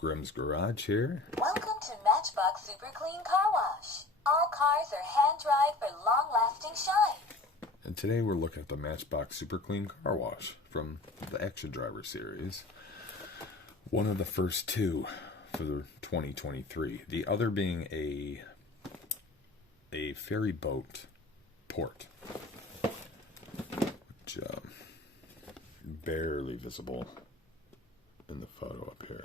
Grimm's Garage here. Welcome to Matchbox Super Clean Car Wash. All cars are hand-dried for long-lasting shine. And today we're looking at the Matchbox Super Clean Car Wash from the Action Driver series. One of the first two for 2023. The other being a ferry boat port. Which, barely visible in the photo up here.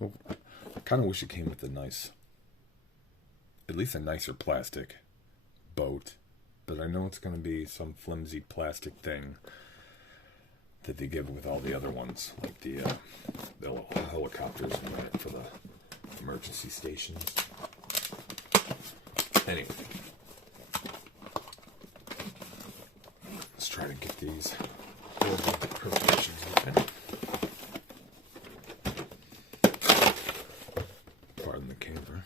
Well, I kind of wish it came with at least a nicer plastic boat, but I know it's going to be some flimsy plastic thing that they give with all the other ones, like the little helicopters for the emergency stations. Anyway, let's try to get these perforations open. Pardon the camera.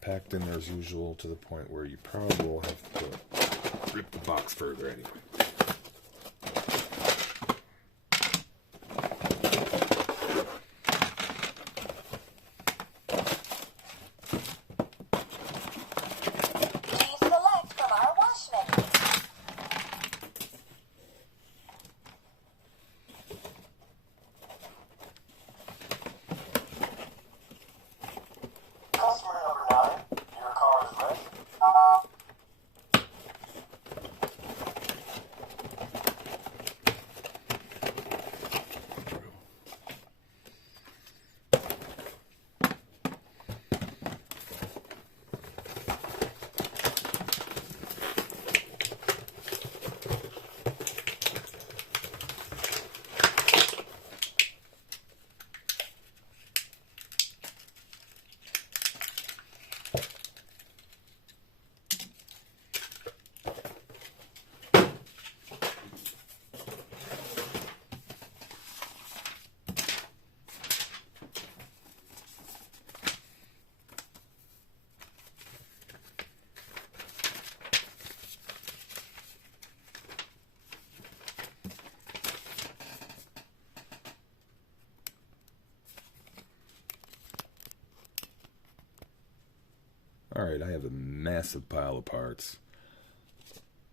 Packed in there as usual, to the point where you probably will have to rip the box further anyway. Please select from our wash menu. Customer number 9, your car is ready. Alright, I have a massive pile of parts,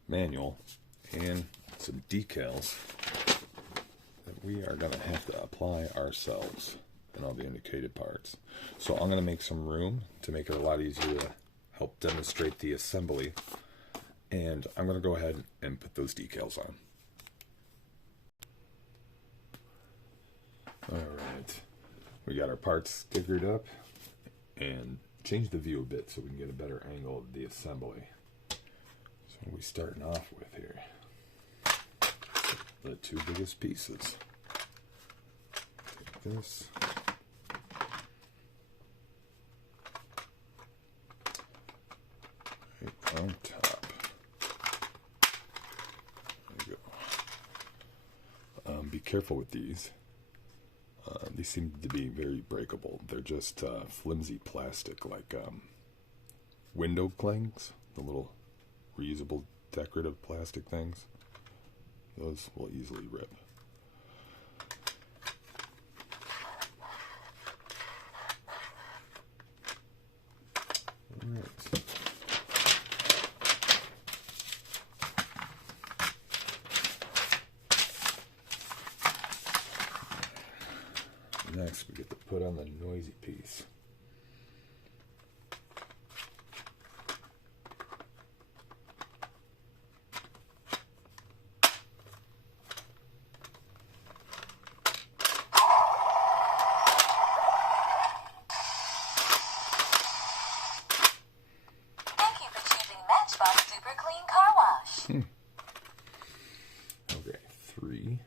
manual, and some decals that we are going to have to apply ourselves in all the indicated parts. So I'm going to make some room to make it a lot easier to help demonstrate the assembly, and I'm going to go ahead and put those decals on. Alright, we got our parts stickered up and change the view a bit so we can get a better angle of the assembly. So what are we starting off with here? The two biggest pieces. Take this. Right on top. There you go. Be careful with these. These seem to be very breakable. They're just flimsy plastic, like window clings, the little reusable decorative plastic things. Those will easily rip. All right. Next, we get to put on the noisy piece. Thank you for choosing Matchbox Super Clean Car Wash. Okay, 3.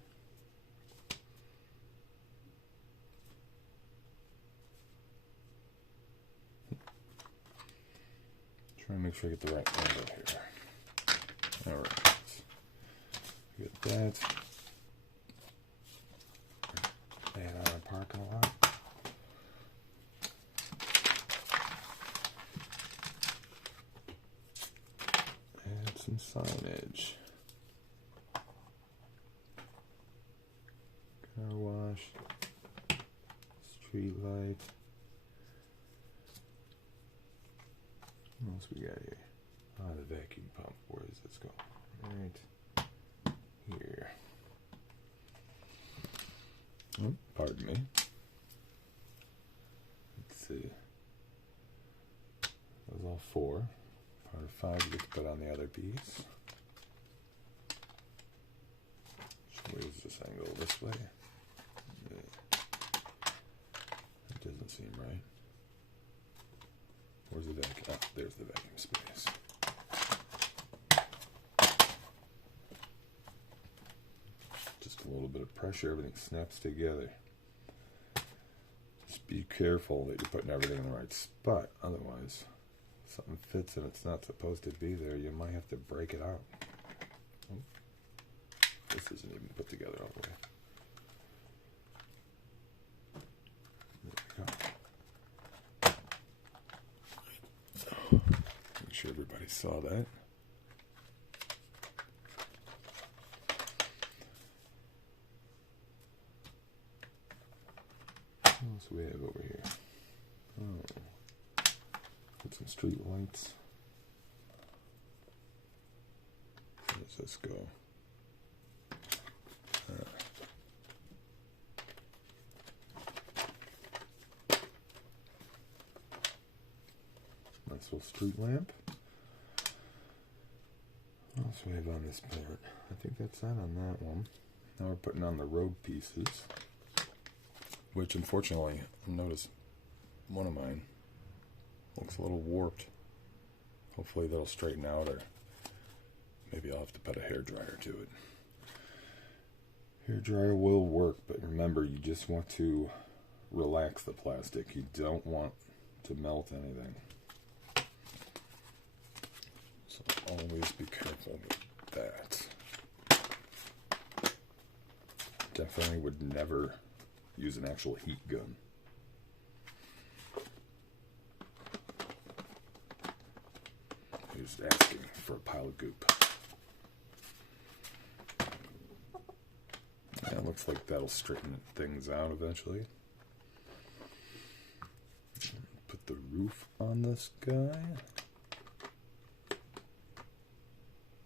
Try and make sure I get the right angle here. Alright. Get that. Lay it out in the parking lot. Add some signage. car wash, street light. What else we got here? Ah, the vacuum pump. Where does this go? Right here. Oh, pardon me. Let's see. That was all 4. Part of 5 you get to put on the other piece. Where does this angle? This way? Yeah. It doesn't seem right. Where's the vacuum? Oh, there's the vacuum space. Just a little bit of pressure, everything snaps together. Just be careful that you're putting everything in the right spot. Otherwise, if something fits and it's not supposed to be there, you might have to break it out. Oh, this isn't even put together all the way. There we go. Make sure everybody saw that. What else do we have over here? Oh, put some street lights. Where does this go? Nice little street lamp. What else do we have on this part? I think that's that on that one. Now we're putting on the road pieces, which unfortunately, I noticed one of mine looks a little warped. Hopefully that'll straighten out, or maybe I'll have to put a hairdryer to it. Hairdryer will work, but remember, you just want to relax the plastic. You don't want to melt anything. So always be careful with that. Definitely would never use an actual heat gun. You're just asking for a pile of goop. Yeah, it looks like that'll straighten things out eventually. Put the roof on this guy.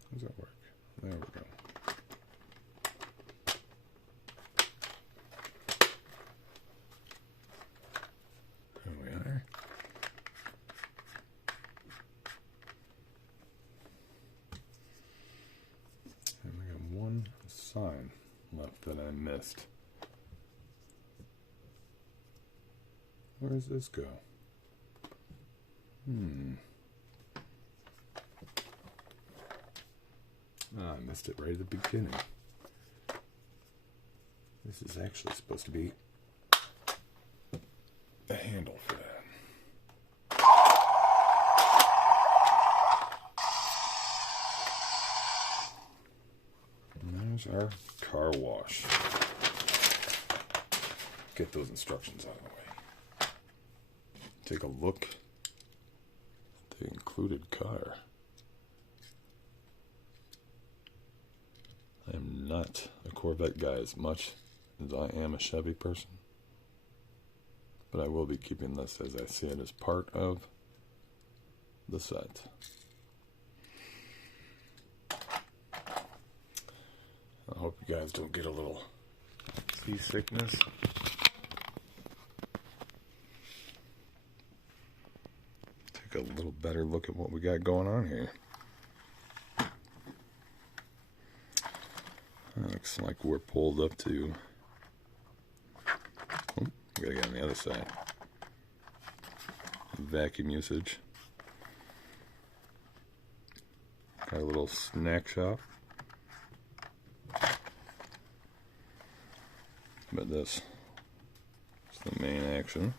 How does that work? There we go. There we are. And we got one sign left that I missed. Where does this go? I missed it right at the beginning. This is actually supposed to be a handle for that. And there's our car wash. Get those instructions out of the way. Take a look at the included car. I am not a Corvette guy as much as I am a Chevy person, but I will be keeping this as I see it as part of the set. I hope you guys don't get a little seasickness. Take a little better look at what we got going on here. Looks like we're pulled up to. Oh, we gotta get on the other side. Vacuum usage. Got a little snack shop. But this is the main action.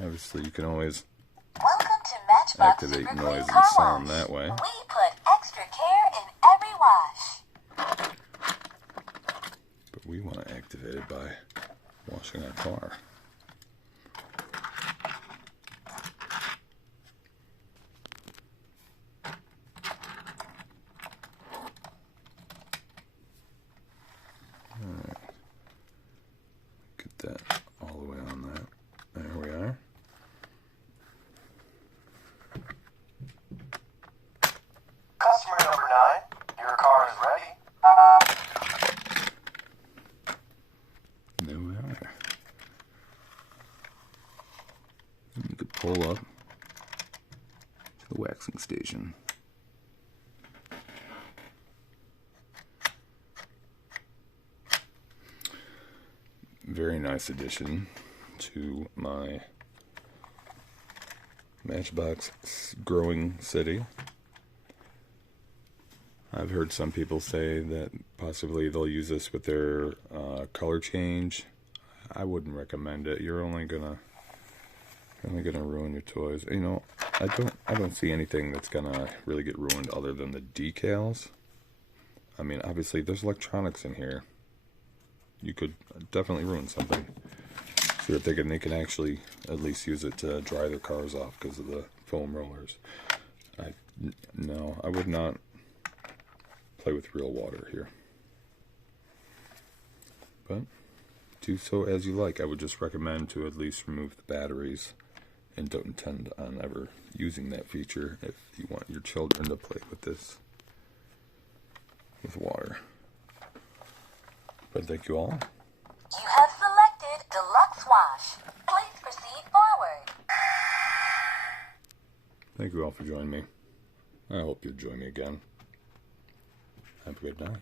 Obviously, you can always Welcome to Matchbox activate Super noise Clean and Car sound Wash. that way. We put extra care in every wash. But we want to activate it by washing our car. Get that all the way on that. There we are. Customer number 9, your car is ready. There we are. You could pull up to the waxing station. Very nice addition to my Matchbox growing city. I've heard some people say that possibly they'll use this with their color change. I wouldn't recommend it. You're only gonna ruin your toys. You know, I don't see anything that's gonna really get ruined other than the decals. I mean, obviously there's electronics in here. You could definitely ruin something. So you're thinking they can actually at least use it to dry their cars off because of the foam rollers. No, I would not play with real water here. But do so as you like. I would just recommend to at least remove the batteries and don't intend on ever using that feature if you want your children to play with this with water. But thank you all. You have selected Deluxe Wash. Please proceed forward. Thank you all for joining me. I hope you'll join me again. Have a good night.